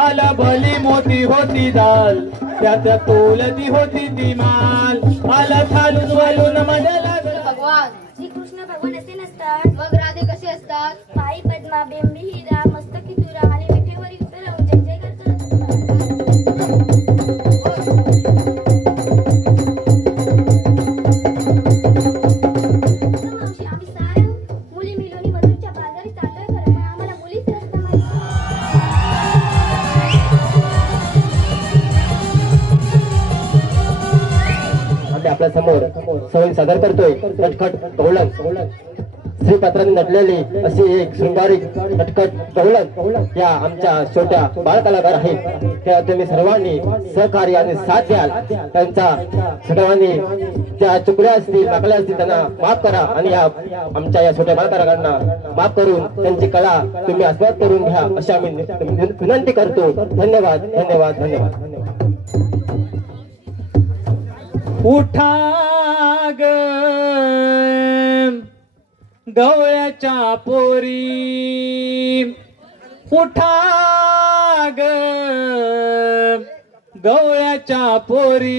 आला भली मोठी होती दाल त्यात तोलती होती ती माल आला खालून वळून मध्ये लागला भगवान श्रीकृष्ण भगवान असे नसतात मग राधे कसे असतात पायी पद्मा बेंबी हिरा मस्तकी तुरा आणि विठेवरी उभे राहून जय जयकार करत असतात मावशी आम्ही सारे मुली मिळून मधुरच्या बाजारी चाललोय खरं पण आम्हाला मुलीच रस्ता माहिती आपल्या समोर सवय सादर करतोय कटकट कवळण श्रीपात्राने नटलेली अशी एक शृंगारिक कटकट कवळण या आमच्या छोट्या बाळ कलाकार आहेत त्या तुम्ही सर्वांनी सहकार्य आणि साथ द्याल त्यांचा सर्वांनी ज्या चुकल्या असतील टाकल्या असतील त्यांना माफ करा आणि या आमच्या या छोट्या बाळ कलाकारांना माफ करून त्यांची कला तुम्ही आस्वाद करून घ्या अशी आम्ही विनंती करतो धन्यवाद धन्यवाद धन्यवाद धन्यवाद उठा ग गवळ्याच्या पोरी उठा ग गवळ्याच्या पोरी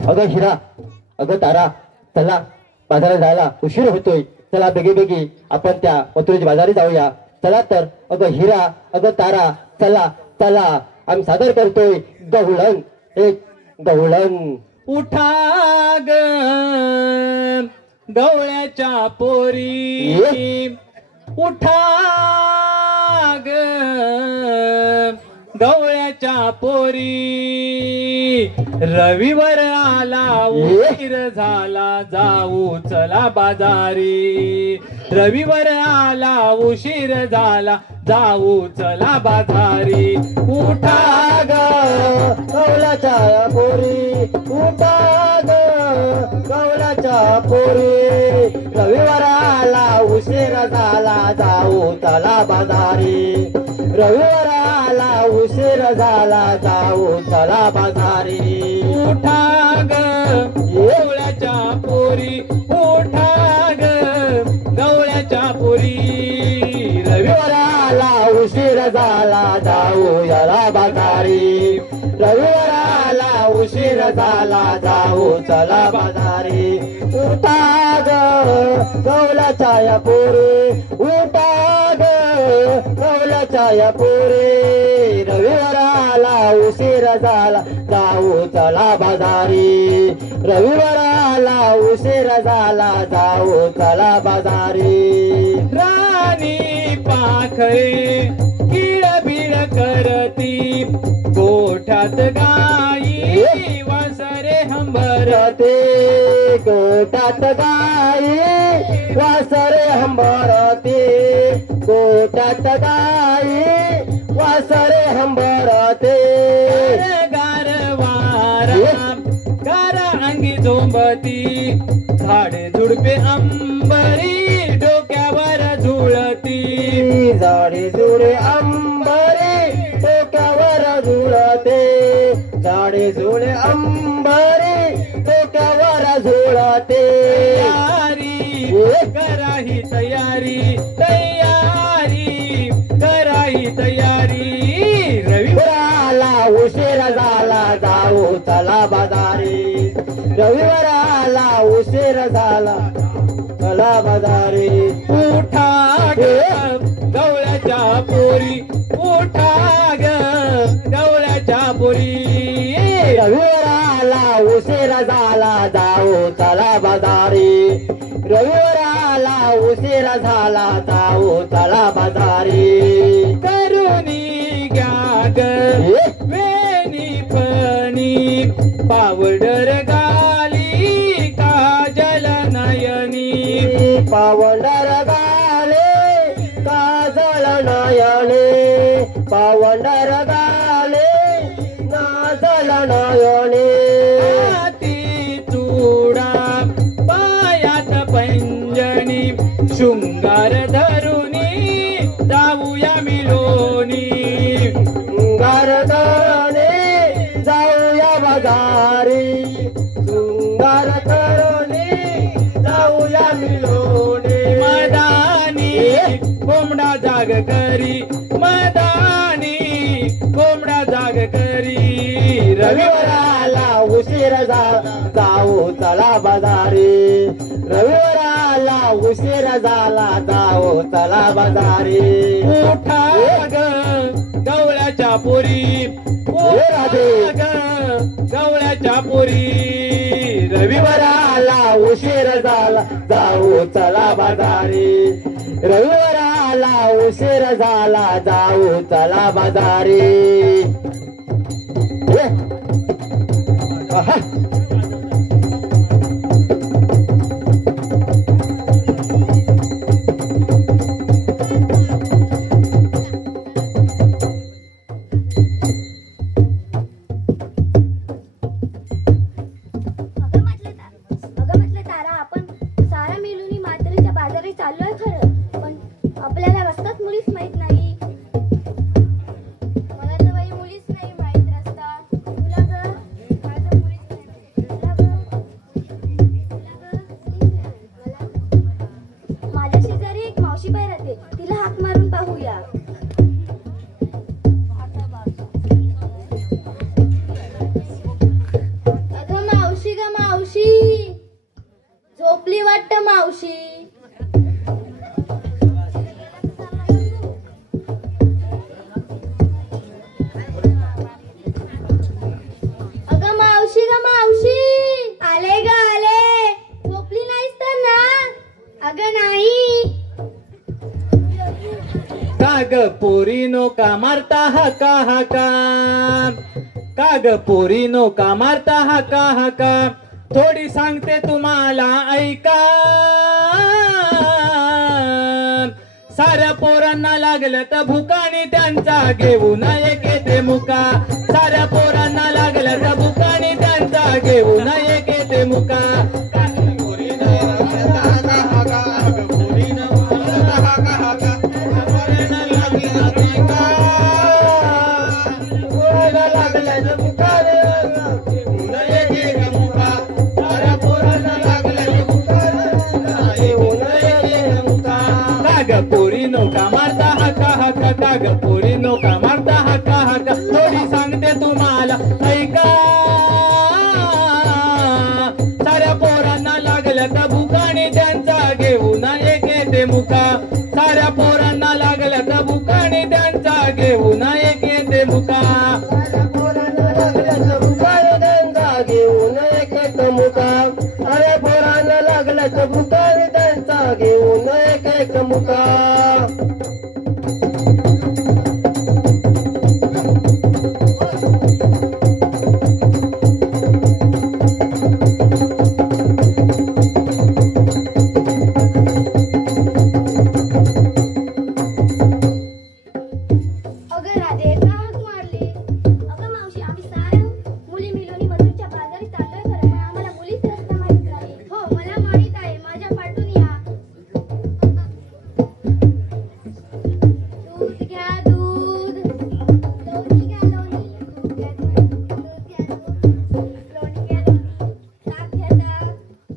अगं हिरा अगं तारा चला बाजारात जायला उशीर होतोय चला बेगी आपण त्या मथुरेच्या बाजारी जाऊया चला तर अगं हिरा अगं तारा चला चला आम्ही सादर करतोय गवळण एक गवळण उठा ग गवळ्याच्या पोरी उठा ग गवळ्याच्या पोरी रविवार आला उशीर झाला जाऊ चला बाजारी रविवार आला उशीर झाला जाऊ चला बाजारी उठा ग गवळ्याच्या पोरी उठा ग गवळ्याच्या पोरी रविवार आला उशीर झाला जाऊ चला बाजारी रविवार आला उशीर झाला जाऊ चला बाजारी उठा ग गवळ्याच्या पोरी उठा ग गवळ्याच्या पोरी रविवार आला उशीर झाला जाऊ याला बाजारी रविवार आला उशीर झाला जाऊ चला बाजारी उठा ग गवळ्याच्या या पोरी उठा ग गवळ्याच्या या पोरी रविवार आला उशीर झाला जाऊ चला बाजारी रविवार आला उशीर झाला जाऊ चला बाजारी राणी पाखरे किळबिळ करती गोठ्यात गाई वासरे हंबरते गोटात गाई वासरे हंबरते गोटात गाई वासरे हंबरते गारवारा गारा अंगी झोंबती झाडे झुडपे अंबरी डोक्यावर झुळती झाडे झुडे अंबरी डोक्यावर झुळते झाडे झुडे अंबरी डोक्यावर झुळते कराही तयारी तयारी कराही तयारी रविवार आला उशीर झाला जाऊ चला बाजारी रविवार आला उशीर झाला चला बाजारी उठा ग गवळ्याच्या पोरी उठा ग गवळ्याच्या पोरी रविवार आला उशीर झाला जाऊ चला बाजारी रविवार आला उशीर झाला जाऊ चला बाजारी करुणी घ्या ग वेणी फणी पावडर गाली काजल नयनी पावंडर गाले काजळ नयने पावंडर गाले काजळ नयने हाती चुडा पायात पंजनी शृंगार धरुनी जाऊया मिलोनी शृंगारधने जाऊया बाजारी शृंगारधने जाऊया मिलोने मदानी कोंबडा जाग करी मदानी रविवाराला उशीर झाला जाओ चला बाजारी उठा ग गवळ्याच्या पोरी उठा ग गवळ्याच्या पोरी रविवाराला उशीर झाला जाऊ चला बाजारी रविवाराला उशीर झाला जाऊ चला बाजारी आहा. अगं म्हटलं तारा, आपण सारा मिळून म्हातारीच्या बाजारात चाललोय खरं, पण आपल्याला रस्ताच मुळीच माहित नाही. मला तर बाई मुळीच नाही माहित रस्ता. तुला ग? मला तर मुळीच नाही माहित. तुला ग? माझ्या शेजारी एक मावशीबाई राहते, तिला हाक मारून पाहूया. अगं मावशी ग मावशी, झोपली वाटतं मावशी. अगं मावशी ग मावशी, आले ग आले. झोपली नाहीस तर ना? अगं नाही. काग पोरीनो का मारता हाका हाका, काग पोरीनो का मारता हाका हाका, थोडी सांगते तुम्हाला ऐका. साऱ्या पोरांना लागलं तर भुकानी त्यांचा घेऊन एक येते मुका. साऱ्या पोरांना लागलं तर भुकानी त्यांचा घेऊन एक येते मुका. पोरीनो का मारता हाका हाका, काग पोरीनो का मारता हाका हाका, थोडी सांगते तुम्हाला ऐका. साऱ्या पोरांना लागलं तर भुकाणी त्यांचा घेऊन एक येते मुका. साऱ्या पोरांना लागलं तर भुकाणी त्यांचा घेऊन एक येते मुका. घेऊन एक एक मुका. अरे पोरांना लागला तर भुकाने त्यांचा घेऊन एक एक मुका. अगं राधे, का हाक मारली? अगं मावशी, आम्ही साऱ्या मुली मिळून मधुरच्या बाजारात चाललोय खरं, पण आम्हाला मुलीच रस्ता माहित नाही. हो, मला माहित आहे, माझ्या पाठून या. दूध घ्या दूध, लोणी घ्या लोणी, दूध घ्या दूध, दूध घ्या दूध, लोणी घ्या लोणी, ताक घ्या ताक.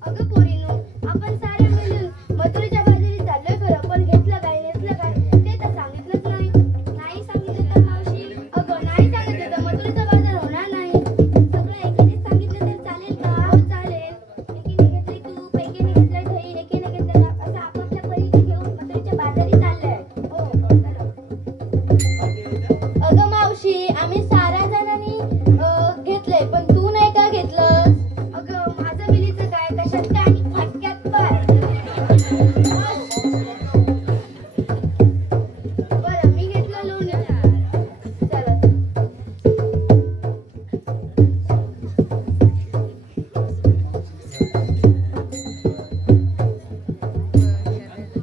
अगं पोरीनो, आपण साऱ्या मिळून मधुरच्या बाजारात चाललोय खरं, पण घेतलं काय नेसलं काय ते तर सांगितलंच नाही. नाही सांगितलं तर मावशी, अगं नाही सांगितलं तर मधुरचा बाजार होणार नाही. सगळं एकीनेच सांगितलं तर चालेल का? हो चालेल. एकीने घेतली तूप, एकीने घेतलं दही, एकीने घेतलं ताक, असं आपापल्या परीने घेऊन मधुरच्या बाजारी चाललंय. हो चला. अगं मावशी, आम्ही साऱ्या जणांनी घेतलंय, पण तू नाही का घेतलं? अगं माझं बिलीचं काय, कशात काय आणि फटक्यात काय. बरं, मी घेतलं लोणी. चला.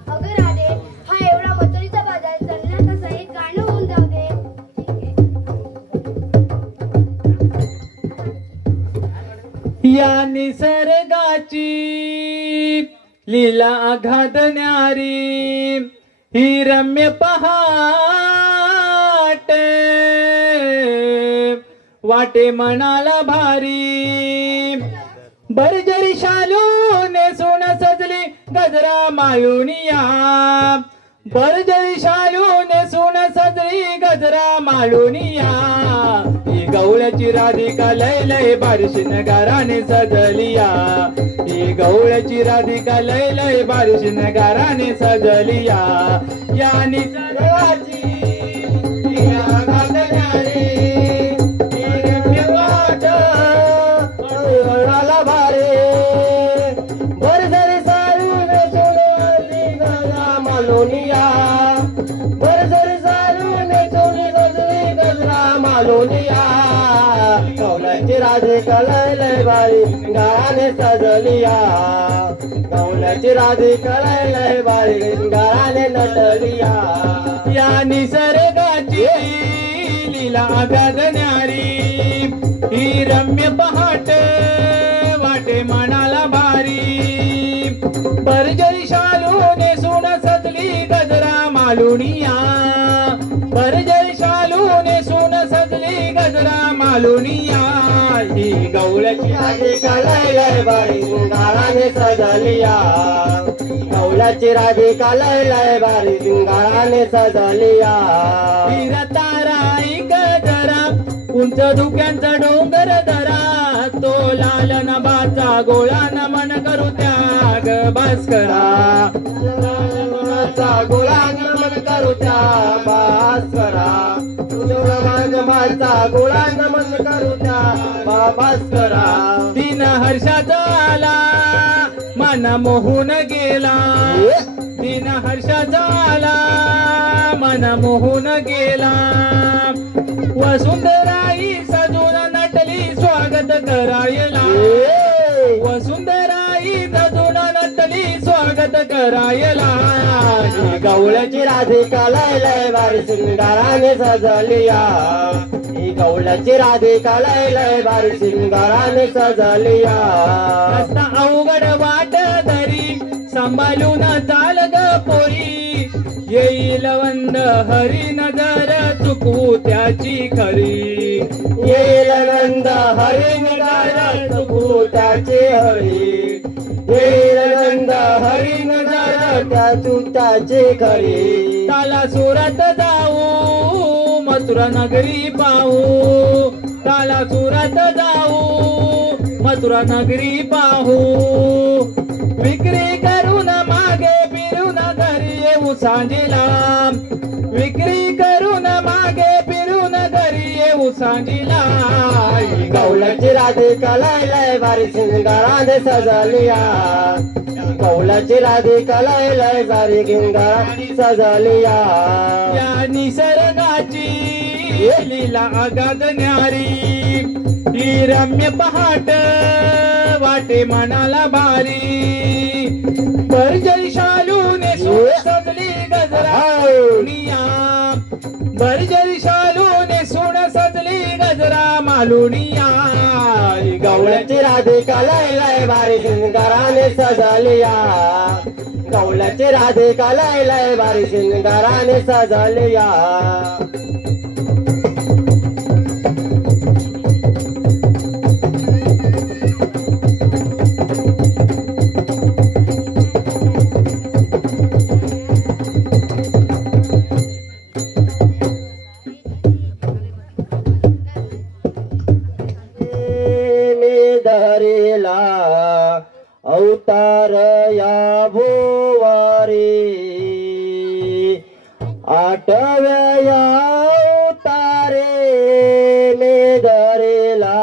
अगं राधे, हा एवढा मथुरीचा बाजार चालला कसा? एक गाणं होऊन जाऊ दे. या निसर्गाची लीला अगाधणारी, ही रम्य पहाट वाटे मनाला भारी. बरजरी शालूने सोन सजली गजरा माळुनिया, बरजरी शालूने सोन सजली गजरा माळुनिया. ही गवळ्याची राधिका लय लय बारिश नगाराने सजलिया ही गवळ्याची राधिका लय लय बारिश नगाराने सजलिया या निसर्गाची या गाजणारी ही रम्य वाट अळवाला भारे बरसरी सारून सोडली गजरा मालोनिया बरसरी सारून सोडली गजरा मालोनिया गवळ्याची राधिका लय लय बारी गाणे सजलिया गवळ्याची राधिका लय लय बारी गाणे नटलिया या निसर्गाची लीला गाजणारी ही रम्य पहाट वाटे मनाला भारी परजरी शालू नेसून सजली गजरा मालुनिया परजरी शालू नेसून सजली गजरा मालुनिया ही गवळ्याची राधिका लय लय बारी गाळाने सजलिया गवळ्याची राधिका लय लय बारी गाळाने सजलिया ताराई गजरा उंच धुक्यांचा डोंगर दरा तो लाल नभाचा गोळा नमन करू त्याग भास्करा गोळा नमन करू त्या भास्करा मागमाचा गोळा नमन करू त्या भास्करा दिन हर्षाचा आला मन मोहून गेला दिन हर्षाचा आला मन मोहून गेला वसुंधराई सजून नटली स्वागत करायला वसुंधराई सजून नटली स्वागत करायला गवळ्याची राधिका लय लय बारी सिंगाराने सजलिया ही गवळ्याची राधिका लय लय बारी सिंगाराने सजलिया रस्ता अवघड वाट धरी सांभाळून चाल ग पोरी येईल वंद हरी नजर चुकवू त्याची खरी येईल वंद हरी नजर चुकवू त्याची हरी येईल वंद हरी नजर त्याची खरी ताला सुरत जाऊ मथुरा नगरी पाहू ताला सुरत जाऊ मथुरा नगरी पाहू विक्री करून मागे फिरून घरी येऊ सांजिला विक्री करून मागे फिरून घरी येऊ सांजिला गवळ्याची राधिका लय लय बारी सिंगाराने सजलिया गवळ्याची राधिका लय लय बारी गिंगाराने सजलिया या निसर्गाची लीला गाजणारी ही रम्य पहाट वाटे मनाला भारी बरजरी शालू नेसून सजली गजरा मालुनिया बरजरी शालू नेसून सजली गजरा मालुनिया गवळ्याची राधिका लय लय बारी सिंगाराने सजलिया गवळ्याची राधिका लय लय बारी सिंगाराने सजलिया अवतार या भुवारी आठव्या या अवतारे मे धरेला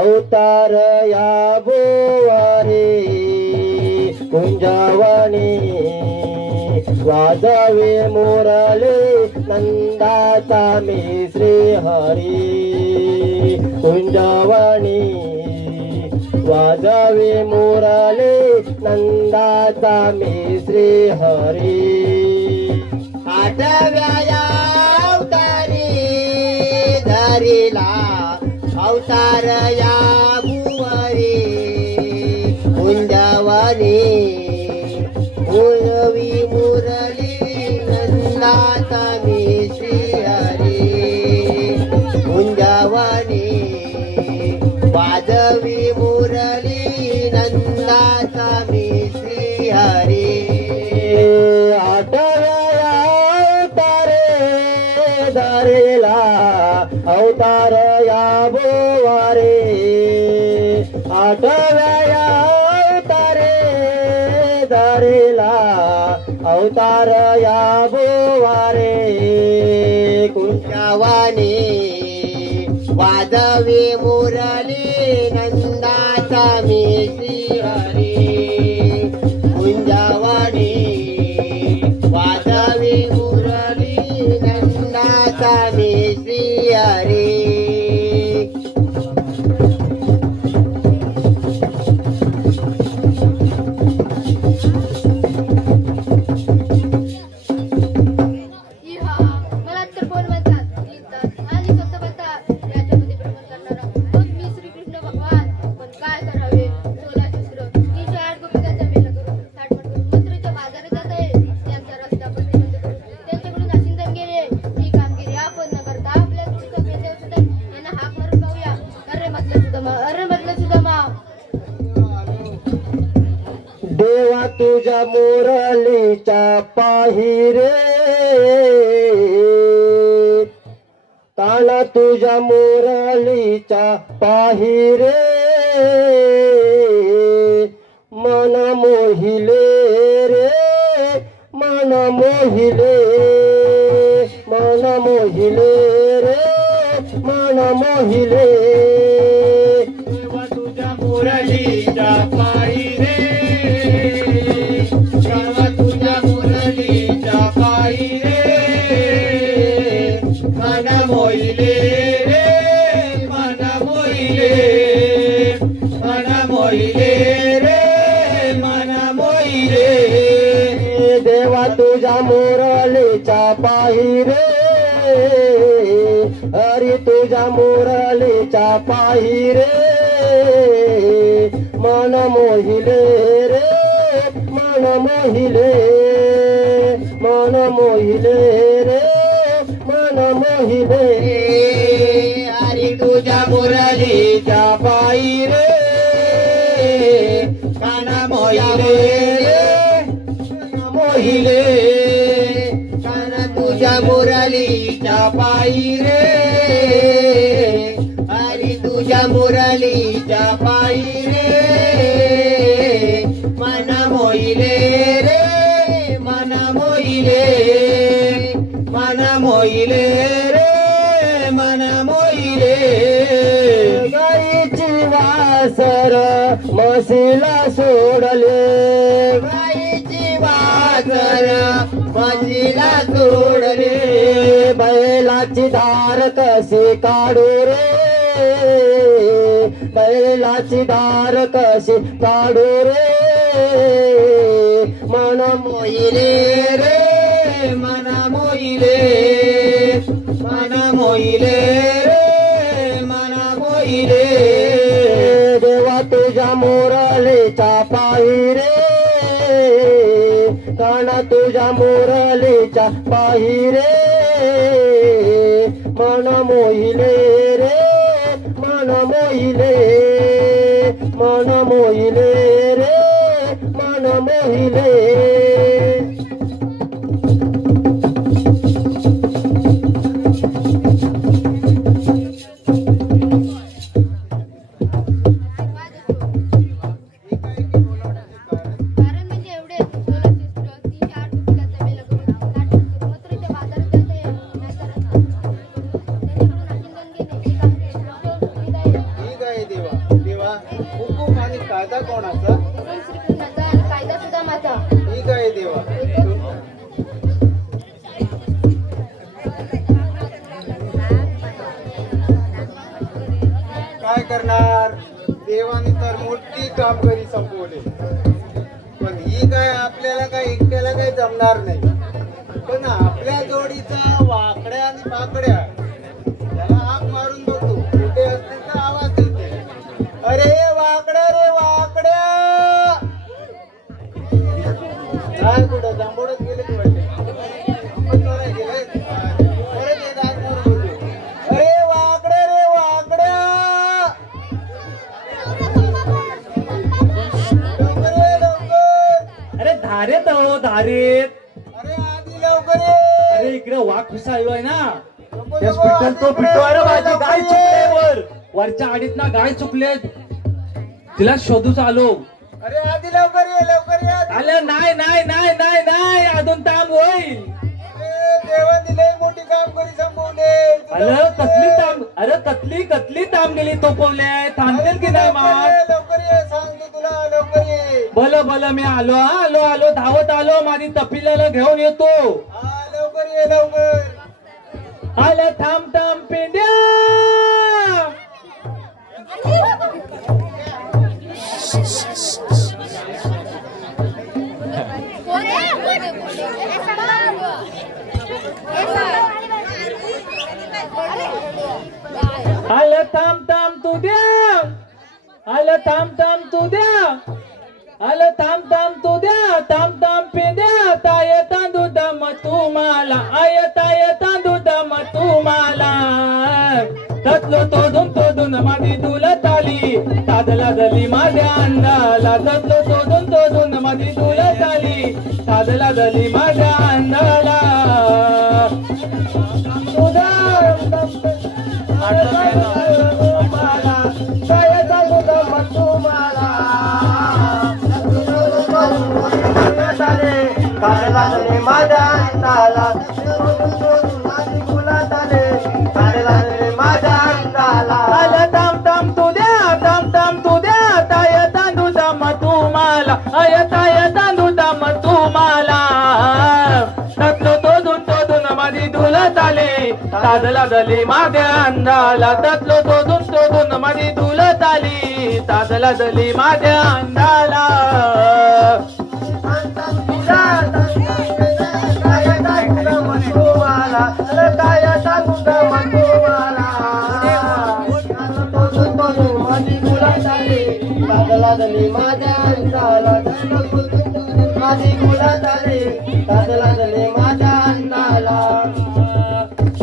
अवतार या भुवारी कुंजावणी वाजवे मुरली नंदाचा मी श्री हरी कुंजावणी वाजवे मुरली नंदाचा मी श्री हरी आठव्या अवतारी धरिला अवतार या भुवरी कुंजावनी उजवी मुरली नंदाचा मी श्री हरी कुंजावनी वाजवी मुरली नंदाचा मी श्री हरी आठव्या अवतारे धरेला अवतार या बोवारे आठव्या अवतारे धरेला अवतार या बोवारे कुंचावाने वाजवे मुरली नंदाचा मी श्रीहरी कुंजावाने वाजवे मुरली नंदाचा मी श्रीहरी मला तर बोलवतात आणि स्वतः म्हणतात याच्यामध्ये भ्रमण करणारा मग मी श्रीकृष्ण भगवान पण काय करावे 16 शिश्र 308 गोपिकांचा मेला करून थाटमाट करून मथुरेच्या बाजारात जात आहे त्यांचा रस्ता प्रतिबंध करून त्यांच्याकडून आशिंदन गेले ही कामगिरी आपण न करता आपल्या कृष्ण केशव सुद्धा यांना हाक मारून पाहूया अरे म्हटलं सुद्धा देवा तुझ्या मुरलीच्या पाही रे काना तुझ्या मुरलीच्या पाही रे मन मोहिले रे मन मोहिले मन मोहिले रे मन मोहिले देवा तुझ्या मुरलीच्या पाही रे देवा तुझ्या मुरलीच्या पाही रे मन मोहिले रे मन मोहिले मन मोहिले रे मन मोहिले देवा तुझ्या मुरलीच्या पाही रे हरी तुझ्या मुरलीच्या पाही रे मन मोहिले रे मन मोहिले मन मोहिले रे मन मोहिले हरी तुझ्या मुरलीच्या पायी रे काना मोहिले रे मोहिले काना तुझ्या मुरलीच्या पायी रे हरी तुझ्या मुरलीच्या पायी रे मन मोहिले रे मन मोहिले मन मोहिले रे मन मोहिले गाईची वासर म्हशीला सोडले गाईची वासर म्हशीला सोडले बैलाची धार कशी काढू रे बैलाची धार कशी काढू रे मन मोहिले रे मन मोहिले मन मोहिले रे मन मोहिले देवा तुझ्या मुरलीच्या पायी रे काना तुझ्या मुरलीच्या पायी रे मन मोहिले रे मन मोहिले मन मोहिले रे मन मोहिले कारण म्हणजे एवढे 16 शिश्र 308 गोपिकांचा मेला करून थाटमाट करून मथुरेच्या बाजारात जात आहे त्यांचा रस्ता त्यांच्याकडून आशिंदन गेले ही कामगिरी आपण ठीक आहे देवा देवा हुकूम आणि कायदा कोणाचा श्रीकृष्णाचा आणि कायदा सुद्धा माझा ठीक आहे देवा काय करणार देवाने तर मोठी कामगिरी संपवली पण ही काय आपल्याला काय एकट्याला काही जमणार नाही पण आपल्या जोडीचा वाकड्या आणि बाकड्या त्याला हाक मारून बघतो कुठे असतील तर आवाज देते अरे वाकड्या रे वाकड्या काय कुठं जांभोडत गेले तू वाटते परत एक हाक मारून बघतो अरे वाकड्या रे वाकड्या लवकर ये, लवकर अरे धारेत हो धारेत अरे आधी लवकर ये अरे इकडे वाघ खुसा आलो आहे ना तेच पिटन तो पिटो. अरे माझी गाय चुकले वर, वरच्या आडीत ना गाय चुकले, तिला शोधूच आलो. अरे आधी लवकर ये, लवकर ये आधी. आलं नाही नाही नाही नाही नाही अजून ताम होईल. अरे देवाने लय मोठी काम करी संपवले. अरे कसली ताम, अरे कतली ताम गेली तोपवले, थांबतील की नाही माग. लवकर ये, सांगतो तुला, लवकर ये. भलं भलं मी आलो आलो आलो धावत आलो, माझी तपिल्याला घेऊन येतो. हा लवकर ये, लवकर. आलं थांब थांब पेंड्या. आलं थांब थांब तू द्या, आलं थांब थांब तू द्या, आलं थांब थांब तू द्या, थांब थांब पेंड्या. ताय तांदूळ दम तुम्हाला, आय ताय तांदूळ दम तुम्हाला. ततलो तोडून माझी दुलत आली, तादला दली माझ्या अंडाला. ततलो तोडून माझी दुलत आली, तादला दली माझ्या अंडाला. माझ्या अंगाला माझ्या अंगाला. आलं ताम ताम तू द्या, ताम ताम तू द्या, ताय तांदूळ दम तुम्हाला, आय ताय तांदूळ दम तुम्हाला. ततलो तोडून माझी दुलत आली, तादला दली माझ्या अंडाला. ततलो तोडून माझी दुलत आली, तादला दली माझ्या अंडाला. माझ्या अंगाला माझी गुलात आली, माझ्या अंगाला.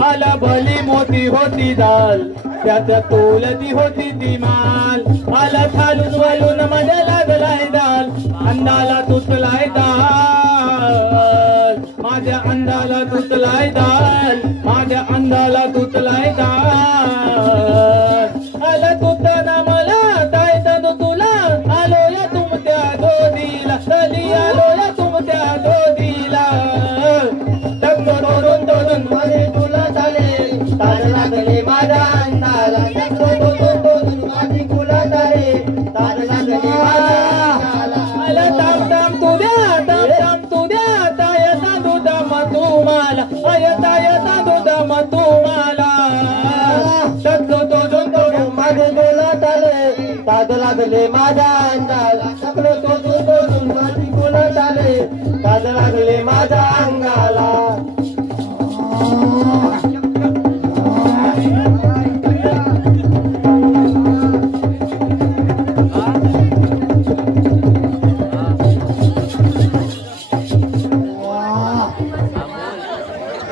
आला भली मोठी होती दाल, त्यात तोलती होती ती माल. आला खालून वळून माझ्या लागलाय दाल, अंडाला तुटलाय दाल, माझ्या अंडाला तुटलाय दाल, माझ्या अंडाला तुटलाय दाल. आला तुटना मला ताय तांदूळ तुला, आलो या तुमच्या दोधीला, तली आलो या तुमच्या दोधीला. तोडून माझे तुला झाले, ताज लागले माझ्या अंगाला. माझी गुला झाले, ताज लागले माझ्या अंगाला. आला ताम ताम तू द्या, ताम ताम तू द्या, ताय तांदूळ दम तुम्हाला, आय ताय तांदूळ दम तुम्हाला. ततलो तोडून माझे तुला झाले, ताज लागले माझ्या अंगाला. सगळं तोडून माझी गुला झाले, ताज लागले माझ्या अंगाला.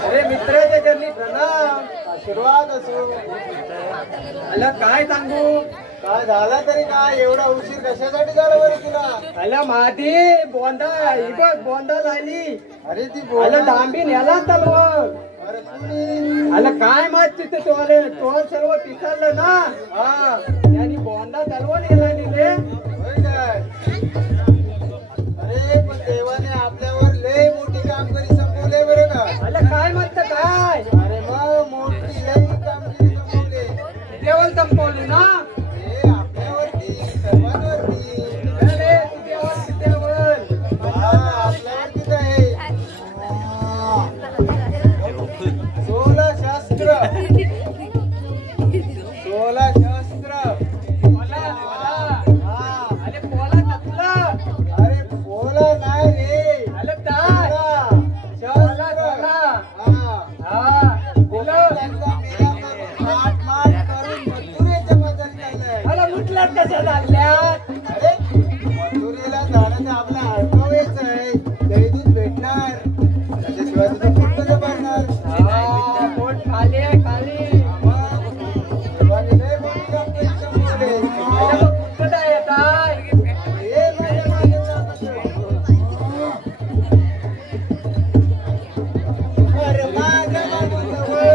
अरे मित्राच्या चरणी प्रणाम, आशीर्वाद असो. आला काय सांगू, काय झाला तरी काय, एवढा उशीर कशासाठी झाला बरं तुला? आला माझी बोंदा ही बघ, बोंदा झाली. अरे ती आला डांबी नेला तलवार. अरे तू आला काय मात तिथे तो आले, तो सर्व पिसाळलं ना. हा त्यांनी बोंदा तलवार नेला दिले. होय काय? अरे पण देवाने आपल्यावर लय मोठी कामगिरी संपवले बरं का. आला काय म्हणत काय, अरे मग मोठी लय कामगिरी संपवले. देवल संपवले ना. हे आपल्यावरती, सर्वांवरती. अरे तू देवल देवल. हा आपल्यावरतीच आहे. 16 शास्त्र, 16 शास्त्र. मला हा. अरे बोला कसलं. अरे बोला नाही रे. आलं काय, शास्त्र. हा. हा बोला. त्यांचा मेला करून, माट करून मथुरेच्या बाजारी चाललाय. मला मुटल्यात कशा लागल्या. अरे मथुरेला जाण्याचं आपला अडकवेच आहे. दही दूध भेटणार, त्याच्याशिवाय तुझं पोट कसं भरणार? हा, पोट खाली आहे, खाली. मग देवाने लय मोठी कामगिरी संपवली. अरे मग कुठं आहे काय. हे माझ्या मागे जात. अरे माझ्या मागे जवळ.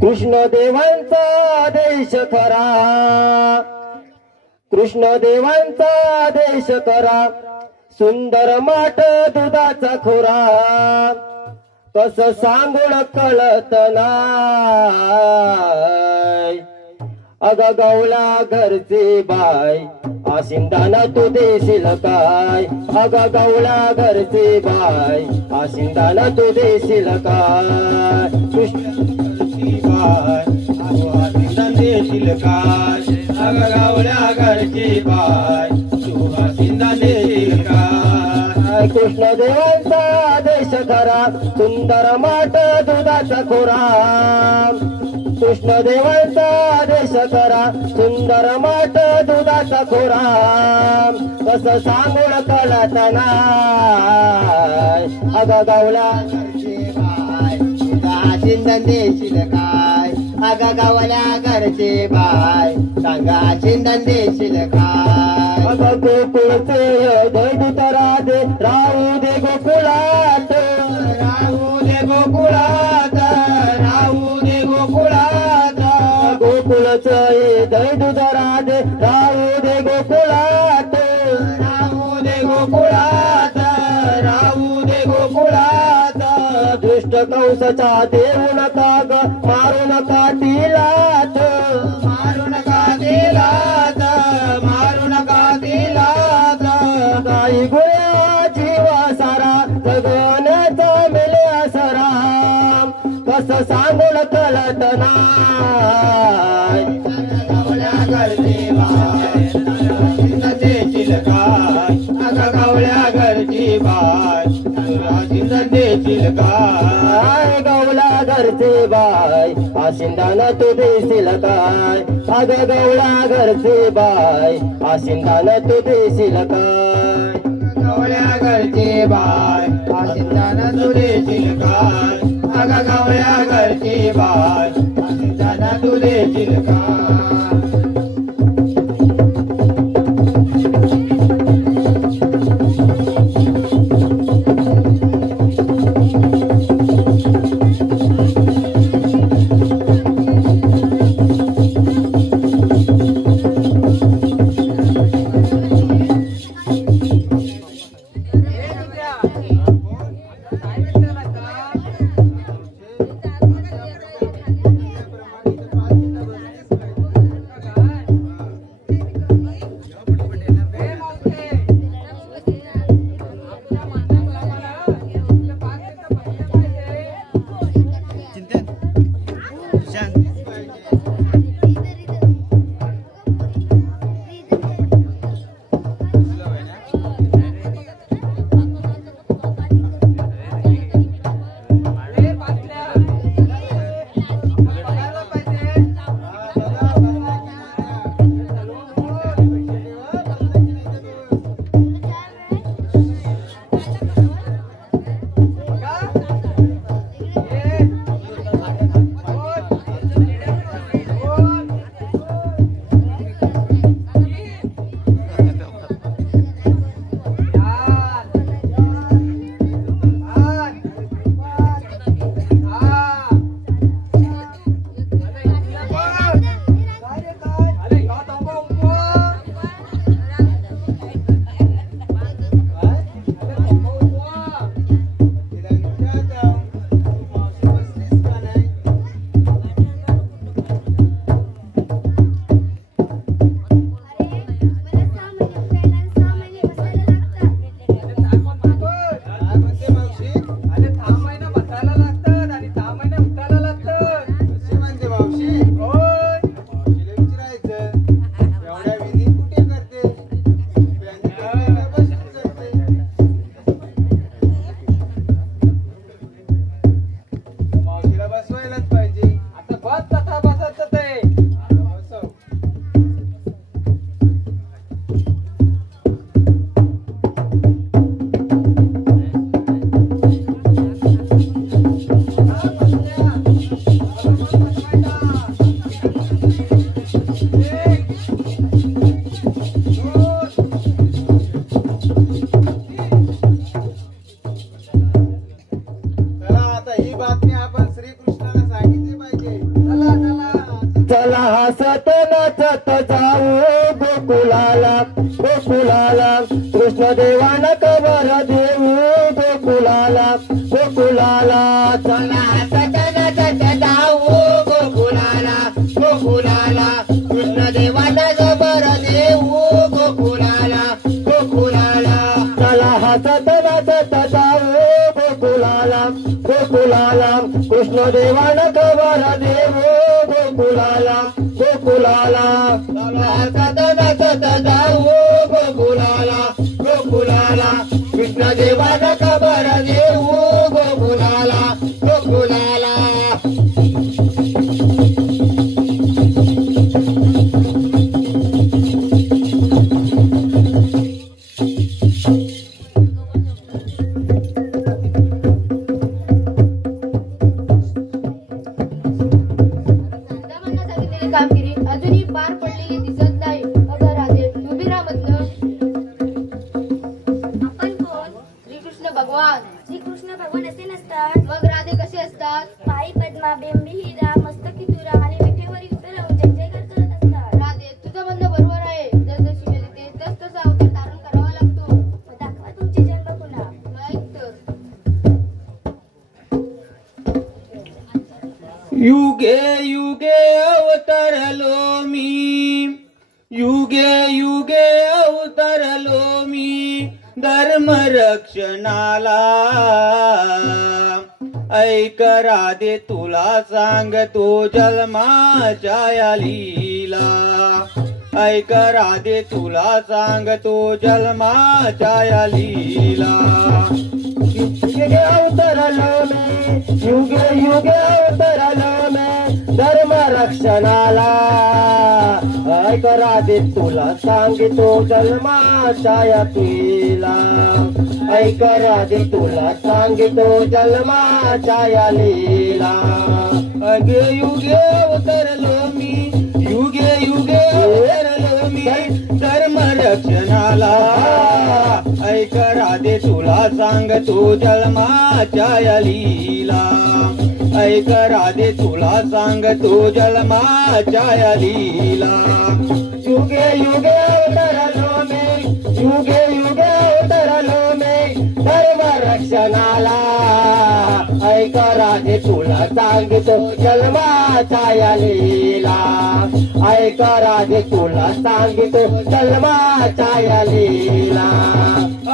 कृष्ण देवांचा देश खरा, कृष्ण देवांचा देश खरा, सुंदर माठ दुधाचा खोरा, कस सांगून कळत नाय, अग गवला घरची बाय, आशिंदाना तू देशील काय, अग गवला घरची बाय, आशिंदाना तू देशील काय, कृष्ण बाय आशिंदाना देशील काय, अग गवल्या घरची बाय, तू आशिंदाना देशील काय, कृष्ण देवांचा देश खरा, सुंदर माठ दुधाचा खोरा, कृष्ण देवांचा देश खरा, सुंदर माठ दुधाचा खोरा, कस सांगून कळत नाय, अग गवला घरची बाय, तुझा आशिंदन देशील काय, अग गवल्या घरची बाय, सांगा आशिंदन देशील काय, अग गोकुळचे दैवत राधे, राहू दे गोकुळात, राहू दे गोकुळात, राहू दे गोकुळात, गोकुळात गोकुळच दही दूध राधे राहू दे गोकुळात राहू दे गोकुळात राहू दे गोकुळात दुष्ट कंसचा देऊ नका ग मारू नका तिलात मारू नका दिलात मारू नका दिलात काही गोळ्या जीव सारा जगण्याचा मेल्या सरा कस सांगून कळत नाही गवळ्या घरची बाय देशील काय अगं गवळ्या घरची बाय देशील काय गवळा घरचे बाय आशिंदान तू देशील काय अग गवळा घरचे बाय आशिंदान तू देशील काय गवळ्या घरची बाय आशिंदान तू देशील काय अगं गवळ्या घरची बाय आशिंदान तू देशील काय हसत नाचत जाऊ गोकुलाला गोकुलाला कृष्ण देवान कवर देऊ गोकुलाला गोकुलाला चला हसत नाचत जाऊ गोकुलाला गोकुलाला कृष्ण देवाला जबर देऊ गोकुलाला गोकुलाला चला हसत नाचत जाऊ गोकुलाला गोकुलाला कृष्ण देवान कवर देऊ गोकुलाला गोकुलाला चला हसत नाचत जाऊ गोकुलाला गोकुलाला कृष्ण देवाला खबर देऊ गोकुलाला गोकुलाला कामगिरी अजूनही पार पडलेली दिसत नाही. अगं राधे उभी राहा म्हटलं. आपण कोण? श्रीकृष्ण भगवान. श्रीकृष्ण भगवान असे नसतात. मग राधे कसे असतात? पायी पद्मा बेंबी हिरा मस्तकी तुरा युगे युगे अवतरलो मी, युगे युगे अवतरलो मी धर्म रक्षणाला. ऐक राधे तुला सांगतो जन्माच्या या लीला. ऐक राधे तुला सांगतो जन्माच्या या लीला. युगे अवतरलो मी, युगे युगे अवतरलो मी धर्म रक्षणाला. ऐक राधे तुला सांगितो जन्माच्या या तुला. ऐक राधे तुला सांगितो जन्माच्या या लीला. अगे युगे अवतरलो मी, युगे युगे अवतरलो मी धर्म रक्षणाला. ऐक राधे तुला सांगतो जन्माच्या या लीला. ऐक राधे तुला सांगतो जन्माच्या या लीला. युगे युगे अवतरलो मी, युगे युगे अवतरलो मी धर्म रक्षणाला. ऐक राधे तुला सांगतो जन्माच्या या लीला. ऐक राधे तुला सांगतो जन्माच्या या लीला.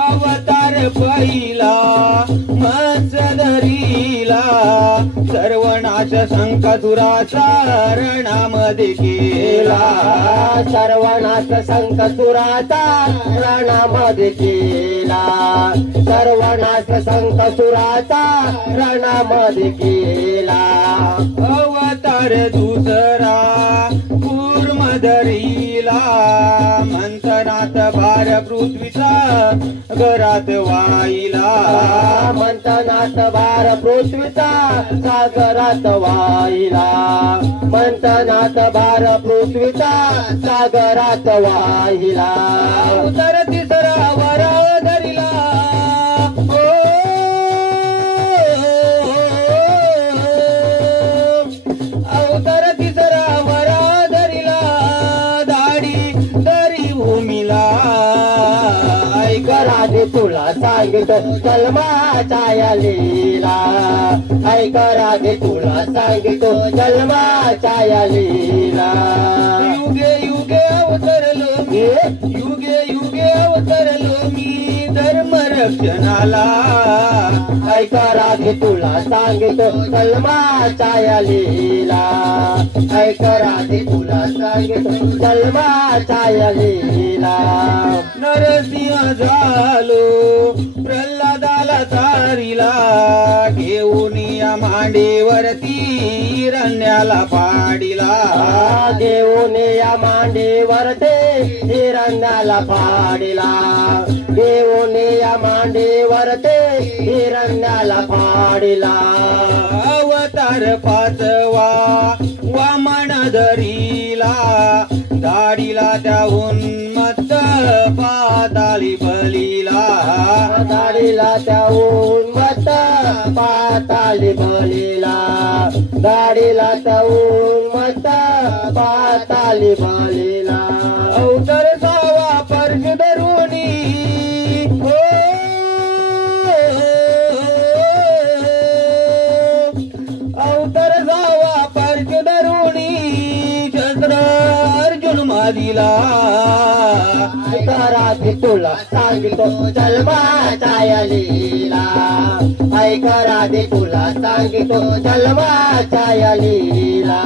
अवतार पहिला मत्स्य धरीला, सर्वनाश संकसुराचा रणामध्ये केला. सर्वनाश संकसुराचा रणामध्ये केला. सर्वनाश संकसुराचा रणामध्ये केला. अवतार दुसरा कूर्म धरीला, मंथनात भार पृथ्वीचा घरात वाहिला. मंथनात भार पृथ्वीचा सागरात वाहिला. मंथनात भार पृथ्वीचा सागरात वाहिला. अवतार तिसरा वरा धरिला, अवतार तिसरा वरा धरिला दाढी धरी भूमीला. ऐक राधे तुला सांगतो जन्माच्या या लीला. ऐक राधे तुला सांगतो जन्माच्या या लीला. युगे युगे अवतरलो मी, युगे युगे अवतरलो मी धर्म रक्षणाला. ऐक राधे तुला सांगतो जन्माच्या या लीला. ऐक राधे तुला सांगतो जन्माच्या या लीला. नरसिंह झालो प्रल्हादाला तारिला, घेऊन या मांडीवरती हिरण्याला पाडिला. घेऊन या मांडीवर ते हिरण्याला पाडिला. घेऊन या मांडीवर ते हिरण्याला पाडिला. अवतार पाचवा वामन धरीला, दाढीला त्या उन्मत्त पाताळी बलीला. दाढीला त्या उन्मत्त पाताळी बलीला. दाढीला त्या उन्मत्त पाताळी बलीला. अवतार सावा पर्श धरुणी, हो अवतार सावा पर्श धरुणी चंद्र अर्जुन मादिला. राधे तुला सांगतो जन्माच्या या लीला. ऐक राधे तुला सांगतो जन्माच्या या लीला.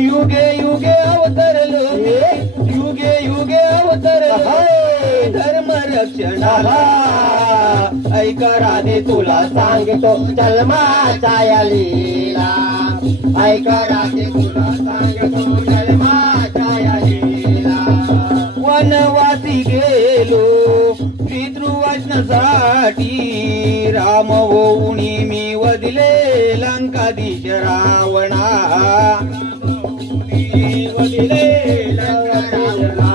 युगे युगे अवतरलो मी, युगे युगे अवतरलो धर्म रक्षणाला. ऐक राधे तुला सांगतो जन्माच्या या लीला. ऐक राधे तुला सांगतो जन्माच्या या लीला. वनवासी गेलो पितृवचनासाठी, राम होऊनी मी वदिले लंकाधीश रावणा. वदिले लंकाधीश रावणा.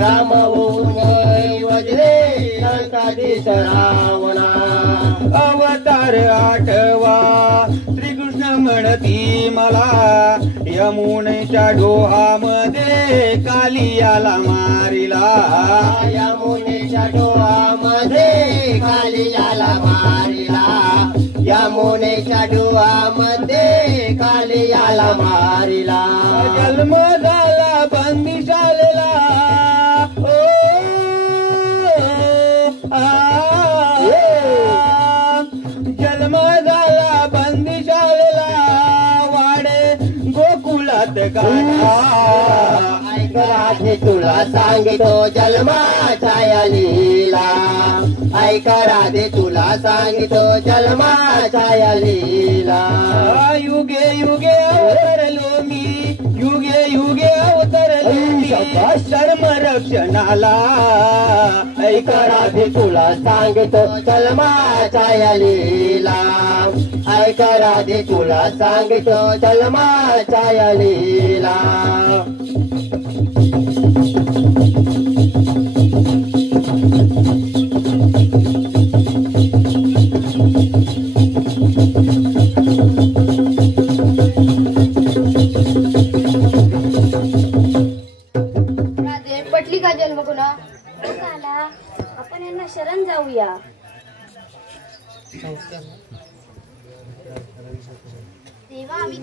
राम वदिले लंकाधीश रावणा. अवतार आठवा श्रीकृष्ण म्हणती मला, यमुनेच्या डोहामध्ये कालियाला मारिला. यमुनेच्या डोहामध्ये कालियाला मारिला. यमुनेच्या डोहामध्ये काली याला मारिला जन्म झाला बंदी शाळेला ओ जन्म झाला बंदी शाळेला वाडे गोकुळात गाडा ऐक राधे तुला सांगतो जन्माच्या या लीला ऐक राधे तुला सांगतो जन्माच्या या लीला युगे युगे अवतरलो मी युगे युगे अवतरलो मी धर्म रक्षणाला ऐक राधे तुला सांगतो जन्माच्या या लीला ऐक राधे तुला सांगतो जन्माच्या या लीला राधे पटली का जन्म पुन्हा आपण यांना शरण जाऊया देवा आम्ही